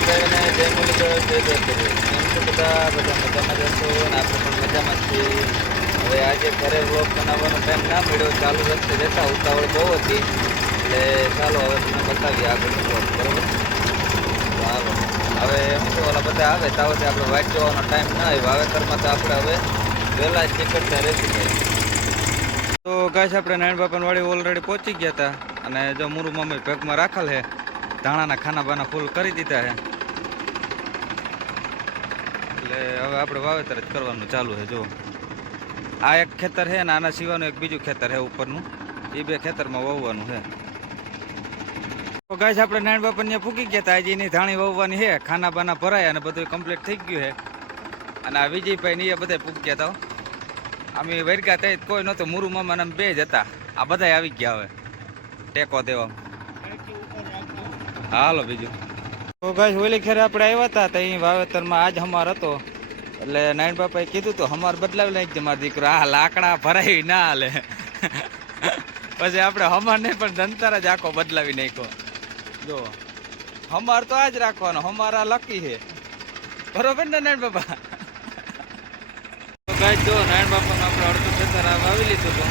ભાઈને જય મુરલીધર જય દત્તગુરુ. કેમ છો બધા મજામાં જશો અને આપણે પણ મજામાં જ છીએ. હવે આજે ઘરે વ્લોગ બનાવવાનો ટાઈમ ના મળ્યો, ચાલુ રસ્તે જતા ઉતાવળ બહુ હતી એટલે ચાલો હવે તમને બતાવીએ આગળનો વ્લોગ. બરોબર, ચાલો હવે શું છે, ઓલા બધા આવે તાવતે આપણે વાટ જોવાનો ટાઈમ ના આવ્યો. વાવેતરમાં તો આપણે હવે વહેલા જ નીકળતા રહેશું ભાઈ. તો ગાઈસ આપણે નારાયણ બાપાની વાડી ઓલરેડી પહોંચી ગયા હતા અને જો મુરુ મમ્મી પેકમાં રાખેલ છે. ધાણાના ખાના બાના ફૂલ કરી દીધા છે એટલે હવે આપણે વાવેતર જ કરવાનું ચાલુ છે. જો આ એક ખેતર છે ને આના સિવાયનું એક બીજું ખેતર છે ઉપરનું, એ બે ખેતરમાં વાવવાનું છે. તો ગાઈસ આપણે નારાયણ બાપા ત્યાં ફૂકી ગયા હતા. આજે એની ધાણી વાવવાની છે, ખાના બાના ભરાય અને બધું કમ્પ્લીટ થઈ ગયું છે. અને આ વિજયભાઈ ને એ બધા ફૂકી ગયા હતા. અમે વરગા થઈ કોઈ નહોતું, મુરુ મામા બે જ હતા. આ બધા આવી ગયા હવે ટેકો દેવા. હાલો બીજું તો ગાઈસ ઓલી ખેરે આપણે આવ્યા હતા તો અહીં વાવેતરમાં આજ હમાર હતો એટલે નારાયણ બાપાએ કીધું તો હમાર બદલાવી નાખજે મારો દીકરો, આ લાકડા ભરાવી ના હાલે. પછી આપણે હમારને પણ દંતાર જ આખો બદલાવી નાખ્યો. જો હમાર તો આજ રાખવાનો, હમારા લકી છે. બરોબર ને નારાયણ બાપા? તો ગાઈસ જો નારાયણ બાપાનું આપણે અડધું ખેતર આ વાવી લીધું હતું.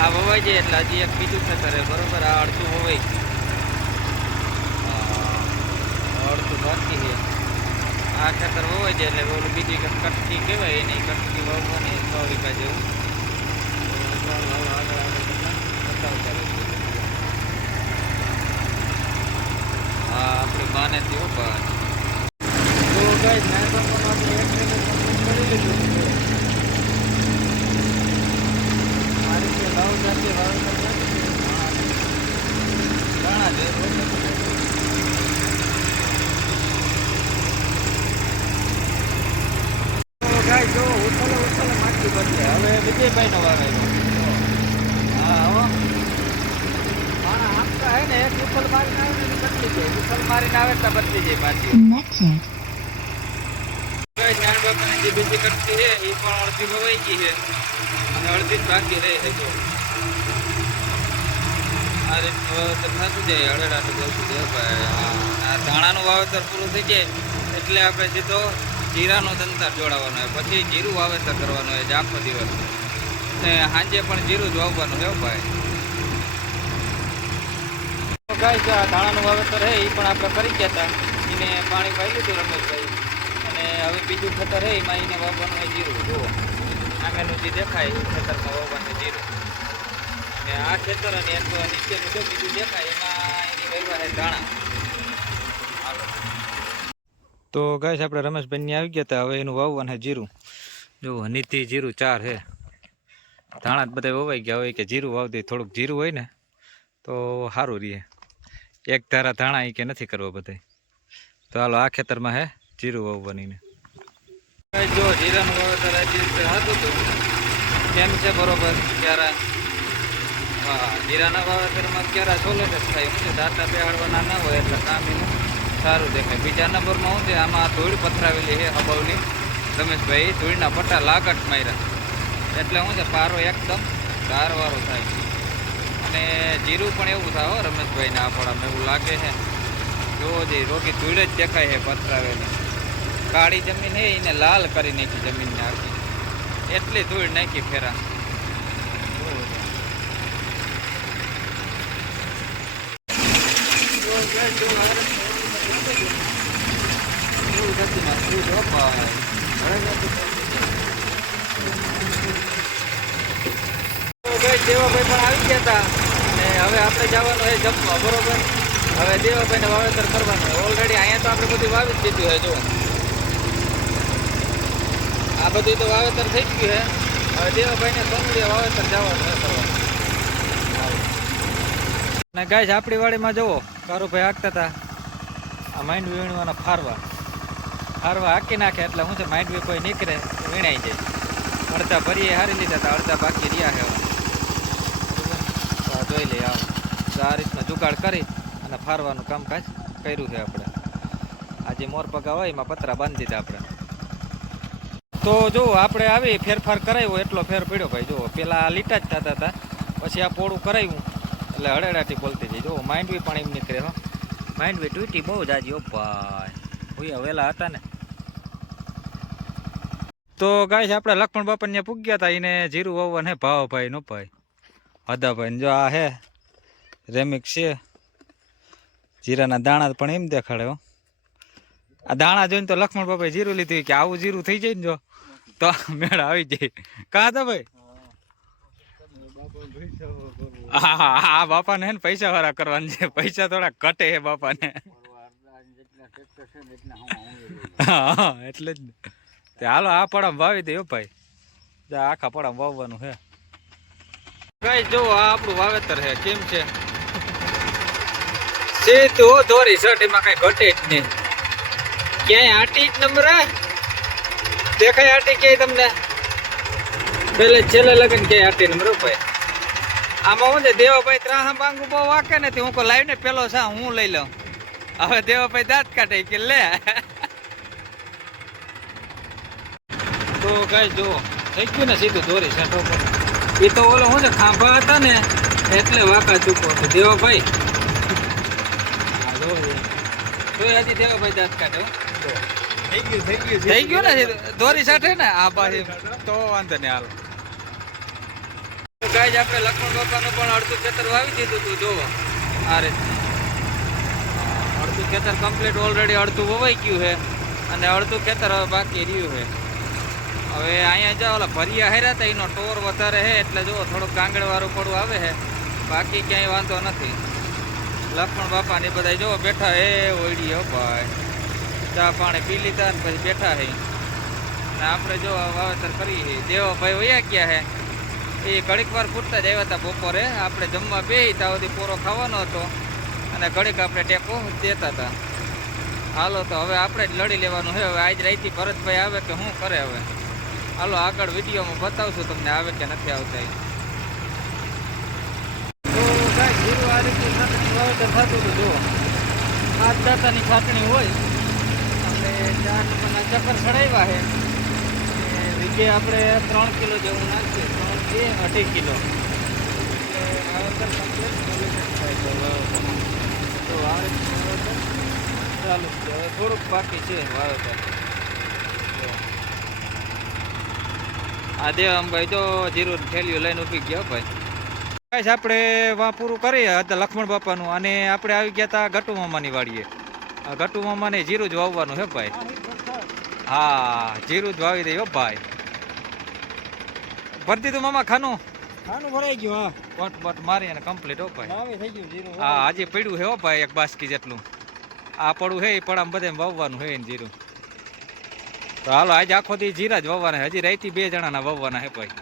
આ વવાઈ જાય એટલે હજી એક બીજું ખેતર છે. બરોબર, આ અડધું વવાઈ અડધું બાકી છે. આ ખેતર વવાઈ જાય એટલે ઓલું બીજી કટકી કહેવાય એની કટકી વાવવાની 100 વીઘા જેવું. હા આપણી માને થી ઉપર તો ગાઈસ નારાયણ બાપાનું આપણે એક ખેતર કરી લીધું છે. મારી જે લાવ જાતે વાવેતર ઘણા છે. જો ઉછલે માટી બદલે હવે વિજયભાઈ નો વાવે. હા હો માણા આપતા હે ને એક ઉછલ મારીને આવે ને બદલી જાય, ઉછલ મારીને આવે તો બદલી જાય માટી. નારાયણ બાપાની જે બીજી કટકી છે એ પણ અડધી વવાઈ ગઈ છે અને અડધી જ બાકી રહે છે. જો આ રીતનું વાવેતર થતું જાય, અડેડાટું બોલતું જાય ભાઈ. આ ધાણાનું વાવેતર પૂરું થઈ જાય એટલે આપણે સીધો જીરાનો દંતાર જોડાવાનો હોય, પછી જીરું વાવેતર કરવાનું હોય આખો દિવસ ને સાંજે પણ જીરું જ વાવવાનું હોય ભાઈ. તો ગાઈસ આ ધાણાનું વાવેતર છે એ પણ આપણે કરી ગયા હતા. એને પાણી પાઈ લીધું રમેશભાઈ અને હવે બીજું ખેતર છે એમાં એને વાવવાનું હોય જીરું. જુઓ આમેનું જે દેખાય એ ખેતરમાં વાવવાનું જીરું અને આ ખેતર અને એક નીચેનું જો બીજું દેખાય એમાં એની વાવ્યા છે ધાણા. તો ગાઈસ આપણે રમેશભાઈ ની આવી ગયા હતા. હવે એનું વાવવાનું છે જીરું. જુઓ નીતિ જીરું 4 છે. ધાણા બધા વવાઈ ગયા હોય કે જીરું વાવતી થોડુંક જીરું હોય ને તો સારું રહે. એક ધારા ધાણા એ કે નથી કરવા બધા. તો હાલો આ ખેતરમાં હે જીરું વાવવાની ને જો જીરાનું વાવેતર આ રીતે હતું હતું કેમ છે બરોબર. ક્યારા હા જીરાના વાવેતરમાં ક્યારા સોલે જ થાય. શું છે દાંતા બેહાડવાના ના હોય એટલે કામ એનું સારું દેખાય. બીજા નંબરમાં શું છે આમાં ધૂળ પથરાવેલી છે હબાવની. રમેશભાઈ ધૂળના પટ્ટા લાગટ માર્યા એટલે શું છે પારો એકદમ ધારવાળો થાય. અને જીરું પણ એવું થાય હો રમેશભાઈને આપણામાં એવું લાગે છે. જોવો જે રોગી ધૂળ જ દેખાય છે પથરાવેલી. કાળી જમીન છે એને લાલ કરી નાખી જમીનને આખી, એટલી ધૂળ નાખી ફેરા. દેવાભાઈ પણ આવી ગયા હતા અને હવે આપણે જવાનું છે જમવા. બરોબર, હવે દેવાભાઈને વાવેતર કરવાનું હોય. ઓલરેડી અહીંયા તો આપણે બધું વાવી જ દીધું છે. જો આ બધું તો વાવેતર થઈ ગયું છે. હવે દેવાભાઈને સોમડીએ વાવેતર જવાનું છે કરવાનું. અને ગાઈસ આપણી વાડીમાં જુઓ કારુભાઈ હાંકતા હતા આ માંડવી વીણવાના ફારવા હાંકી નાખે એટલે શું છે માંડવી કોઈ નીકળે તો વીણાઈ જાય. અડધા ભરીએ હારી લીધા હતા, અડધા બાકી રહ્યા છે. જોઈ લઈએ આમ આ રીતના જુગાડ કરી અને ફારવાનું કામકાજ કર્યું છે આપણે. આજે મોર પગા હોય એમાં પતરા બાંધી દીધા આપણે. તો જો આપણે આવી ફેરફાર કરાવ્યો એટલો ફેર પડ્યો ભાઈ. જુઓ પેલા લીટા જ થતા હતા, પછી આ પોળું કરાવ્યું એટલે હળેડાટી બોલતી જાય. જો માંડવી પણ એમ નીકળે હો. માંડવી તૂટી બહુ જાજી ઓ ભાઈ ભૂયા વેલા હતા ને. તો ગાઈસ આપણે લક્ષ્મણ બાપા ને પૂગ્યા હતા એને જીરું વાવવા હે ભાવભાઈ નો ભાઈ હદાભાઈ જો આ હે રેમિક છે જીરાના દાણા પણ એમ દેખાડે હો. આ દાણા જોઈને તો લક્ષ્મણ બાપાએ જીરું લીધું કે આવું જીરું થઈ જાય ને જો તો મેળ આવી જાય કાં હતા ભાઈ. હા બાપાને હે ને પૈસા વાળા કરવાના છે પૈસા થોડા ઘટે હે બાપાને. હા એટલે જ ને હાલો આ પડામાં વાવી દે ભાઈ આખા પડામાં વાવવાનું હે. કઈ જો આ આપણું વાવેતર હે કેમ છે સીધું દોરી શર્ટ એમાં કઈ ઘટે જ નહીં ક્યાંય આટી જ નંબર દેખાય આટી ક્યાંય તમને પેલે છેલ્લે લગન ક્યાંય આટી નંબર ભાઈ. આમાં હું છે દેવાભાઈ ત્રાહા બાંગુ બહુ વાકે ને હું કોઈ લાવીને પેલો સા હું લઈ લઉં. હવે દેવાભાઈ દાંત કાઢે કે લે તો કઈ જો થઈ ગયું ને સીધું દોરી સેન્ટર પર. એ તો ઓલો હું છે ખાંભા હતા ને એટલે વાંકા ચૂકો હતો દેવાભાઈ. તો હજી દેવાભાઈ દાંત કાઢે થઈ ગયું ને દોરી સાથે ને આ પાછી તો વાંધો નહીં હાલ. ગાય આપણે લક્ષ્મણ બાપાનું પણ અડધું ખેતર વાવી દીધું હતું જોવો આ રીતનું અડધું ખેતર કમ્પ્લીટ ઓલરેડી અડધું વવાઈ ગયું છે અને અડધું ખેતર હવે બાકી રહ્યું છે. હવે અહીંયા જો ઓલા ભરિયા હેર્યા હતા એનો ટોર વધારે છે એટલે જો થોડુંક કાંગળવાળું પડવું આવે છે બાકી ક્યાંય વાંધો નથી. લક્ષ્મણ બાપા ને બધા જો બેઠા હે ઓયડી હો ભાઈ ચા પાણી પી લીધા ને પછી બેઠા છે અને આપણે જો વાવેતર કરીએ. દેવાભાઈ વયા ગયા છે એ ઘડીક વાર પૂરતા જ આવ્યા હતા બપોરે આપણે જમવા બેસી ત્યાં સુધી પોરો ખાવાનો હતો અને ઘડીક આપણે ટેકો દેતા હતા. હાલો તો હવે આપણે જ લડી લેવાનું છે. હવે આજ રાઈથી ભરતભાઈ આવે કે શું કરે હવે હાલો આગળ વિડીયોમાં બતાવશું તમને આવે કે નથી આવતા. તો કાંઈ જીરું આ રીતે ખાતણી વાવેતર થતું હતું જુઓ આ દાતાની ખાતણી હોય આપણે 4 નંબરના ચક્કર ચડાવ્યા છે વિગે આપણે 3 કિલો જેવું નાખીએ 3 કે 2.5 કિલો એટલે વાવેતર કમ્પ્લીટ થાય તો આ રીતે વાવેતર ચાલુ છે. હવે થોડુંક બાકી છે વાવેતર. આ દેવાભાઈ તો જીરું થેલીઓ લઈને ઉભી ગયા ભાઈ. આપણે વાં પૂરું કરીએ હતા લક્ષ્મણ બાપાનું અને આપણે આવી ગયા હતા ગટુ મામાની વાડીએ. આ ગટુ મામાને જીરું જ વાવવાનું હે ભાઈ. હા જીરું જ વાવી દઈએ ભાઈ. ભરી દીધું મામા ખાનું ભરાઈ ગયું હા વટ મારી અને કમ્પ્લીટ હો ભાઈ થઈ ગયું જીરું. હા હજી પડ્યું છે હો ભાઈ એક બાસ્કી જેટલું આ પડું છે એ પડામાં બધે વાવવાનું છે ને જીરું. તો હાલો આજે આખો દી જીરા જ વાવવાના હજી રાઈતી 2 જણાના વાવવાના હે ભાઈ.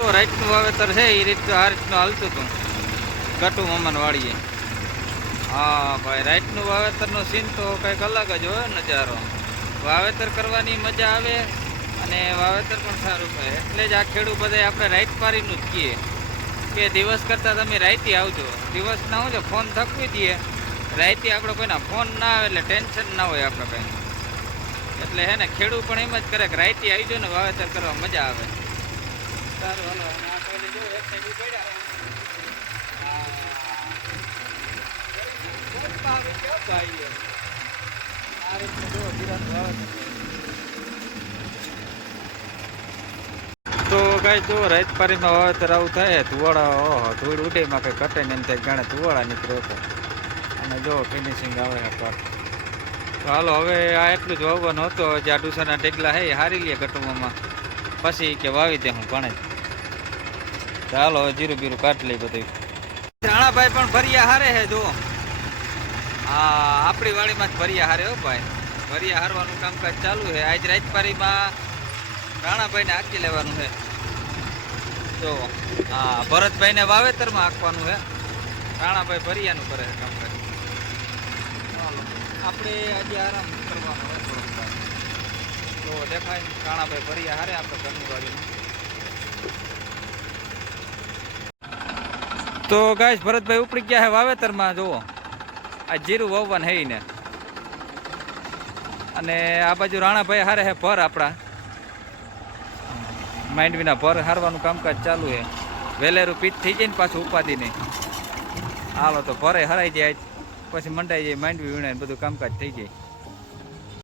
તો રાઈતનું વાવેતર છે એ રીતનું આ રીતનું હાલતું હતું ગટુ મામાને વાળીએ. હા ભાઈ રાઈતનું વાવેતરનો સીન તો કંઈક અલગ જ હોય નજારો. વાવેતર કરવાની મજા આવે અને વાવેતર પણ સારું થાય એટલે જ આ ખેડૂત બધા આપણે રાઈત પારીનું જ કહીએ કે દિવસ કરતાં તમે રાઈતી આવજો. દિવસના હું છે ફોન થકવી દઈએ રાઈતી આપણે કોઈના ફોન ના આવે એટલે ટેન્શન ના હોય આપણે કંઈ. એટલે હે ને ખેડૂત પણ એમ જ કરે કે રાઈતી આવી જાય ને વાવેતર કરવા મજા આવે. સારું હાલો આ પહેલે જો એક સાઈડ પડ્યા આ રીતનું જો જીરાનું વાવેતર. તો ગાય જો રાઈતપારીમાં વાવેતર આવું થાય તુવાડા ઓહો ધૂળ ઉડેમાં કંઈ કટે ને એમ થાય જાણે તુવાડા નીકળ્યો હતો અને જો ફિનિશિંગ આવે છે પાક. તો હાલો હવે આ એટલું જ વાવવાનું હતો જે આ ડુસાના ટેકલા હે એ હારી લે કટુંબમાં પછી કે વાવી દે હું ભણે. તો હાલો હવે જીરું બીરું કાઢી લઈ બધું. રાણાભાઈ પણ ભરિયા હારે હે જો હા આપણી વાડીમાં જ ભરિયા હારે હો ભાઈ. ભરિયા હારવાનું કામકાજ ચાલુ છે. આજ રાઈતપારીમાં રાણાભાઈને હાંકી લેવાનું છે જો હા ભરતભાઈને વાવેતરમાં હાંકવાનું છે. રાણાભાઈ ભરિયાનું કરે છે કામકાજ. આપણે આજે આરામ કરવાનો હોય થોડોક તો દેખાય રાણાભાઈ ભરિયા હારે આપણે ઘરની વાડીમાં. તો ગાઈસ ભરતભાઈ ઉપડી ગયા છે વાવેતરમાં જુઓ આ જીરું વાવવાનું હે ને અને આ બાજુ રાણાભાઈ હારે હે ભર આપણા માંડવીના ભર હારવાનું કામકાજ ચાલુ છે. વહેલેરું પીઠ થઈ જાય ને પાછું ઉપાધિ નહીં. હાલો તો ભરે હરાઈ જાય પછી મંડાઈ જાય, માંડવી વીણાય બધું કામકાજ થઈ જાય.